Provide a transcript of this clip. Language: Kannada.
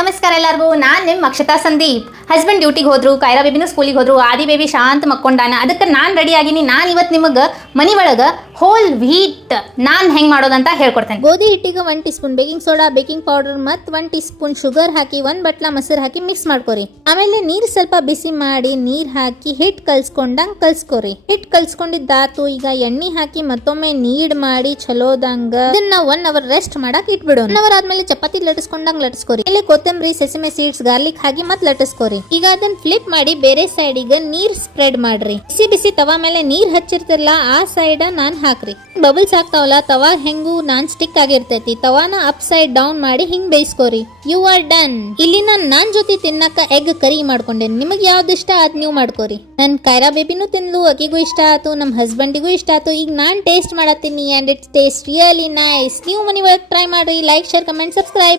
ನಮಸ್ಕಾರ ಎಲ್ಲರಿಗೂ. ನಾನು ನಿಮ್ಮ ಅಕ್ಷತಾ ಸಂದೀಪ್. ಹಸ್ಬೆಂಡ್ ಡ್ಯೂಟಿಗೆ ಹೋದ್ರು, ಕೈರಾ ಬೇಬಿನೂ ಸ್ಕೂಲಿಗೆ ಹೋದ್ರು, ಆದಿ ಬೇಬಿ ಶಾಂತ ಮಕ್ಕೊಂಡಾನ. ಅದಕ್ಕೆ ನಾನು ರೆಡಿ ಆಗಿನಿ. ನಾನು ಇವತ್ತು ನಿಮಗೆ ಮನಿ ಒಳಗೆ ಹೋಲ್ ವೀಟ್ ನಾನು ಹೆಂಗೆ ಮಾಡೋದಂತ ಹೇಳ್ಕೊಡ್ತೇನೆ. ಗೋಧಿ ಹಿಟ್ಟಿಗೆ 1 tea spoon baking soda, baking powder ಮತ್ತು 1 ಟೀ ಸ್ಪೂನ್ ಶುಗರ್ ಹಾಕಿ 1 ಬಟ್ಲ ಮೊಸರು ಹಾಕಿ ಮಿಕ್ಸ್ ಮಾಡ್ಕೊರಿ. ಆಮೇಲೆ ನೀರು ಸ್ವಲ್ಪ ಬಿಸಿ ಮಾಡಿ ನೀರು ಹಾಕಿ ಹಿಟ್ಟು ಕಲ್ಸ್ಕೊಂಡಂಗೆ ಕಲ್ಸ್ಕೊರಿ. ಹಿಟ್ಟು ಕಲ್ಸ್ಕೊಂಡಿದ್ದಾತು. ಈಗ ಎಣ್ಣೆ ಹಾಕಿ ಮತ್ತೊಮ್ಮೆ ನೀಡ್ ಮಾಡಿ ಚಲೋದಂಗ ಇದನ್ನ 1 ಅವರ್ ರೆಸ್ಟ್ ಮಾಡಕ್ ಇಟ್ಬಿಡೋಣ. 1 ಅವರ್ ಆದ್ಮೇಲೆ ಚಪಾತಿ ಲಟ್ಟಿಸ್ಕೊಂಡಂಗ್ ಲಟ್ಟಿಸ್ಕೊರಿ. ಇಲ್ಲಿ ಕೊತ್ತಂಬರಿ, ಸೆಸಮೆ ಸೀಡ್ಸ್, ಗಾರ್ಲಿಕ್ ಹಾಕಿ ಮತ್ತೆ ಲಟ್ಟಿಸ್ಕೊರಿ. ಈಗ ಅದನ್ನ ಫ್ಲಿಪ್ ಮಾಡಿ ಬೇರೆ ಸೈಡಿಗೆ ನೀರ್ ಸ್ಪ್ರೆಡ್ ಮಾಡ್ರಿ. ಬಿಸಿ ಬಿಸಿ ತವಾ ಮೇಲೆ ನೀರ್ ಹಚ್ಚಿರ್ತಿರಲ್ಲ ಆ ಸೈಡ್ ನಾನ್ ಹಾಕ್ರಿ. ಬಬಲ್ಸ್ ಆಗ್ತಾವಲ್ಲ, ತವಾ ಹೆಂಗು ನಾನ್ ಸ್ಟಿಕ್ ಆಗಿರ್ತೈತಿ. ತವಾನ ಅಪ್ ಸೈಡ್ ಡೌನ್ ಮಾಡಿ ಹಿಂಗ್ ಬೇಯಿಸ್ಕೋರಿ. You are done. ಇಲ್ಲಿ ನಾನ್ ಜೊತೆ ತಿನ್ನಕ ಎಗ್ ಕರಿ ಮಾಡ್ಕೊಂಡೇನಿ. ನಿಮಗ್ ಯಾವ್ದು ಇಷ್ಟ ಅದ್ ನೀವು ಮಾಡ್ಕೋರಿ. ನನ್ ಕೈರಾ ಬೇಬಿನೂ ತಿನ್ಲು, ಅಕಿಗೂ ಇಷ್ಟ ಆಯ್ತು, ನಮ್ ಹಸ್ಬೆಂಡಿಗೂ ಇಷ್ಟ ಆಯ್ತು. ಈಗ ನಾನ್ ಟೇಸ್ಟ್ ಮಾಡತ್ತೀನಿ and it's taste really nice. ನೀವು ಮನಿ ಒಳಗೆ ಟ್ರೈ ಮಾಡ್ರಿ. Like, share, comment, subscribe.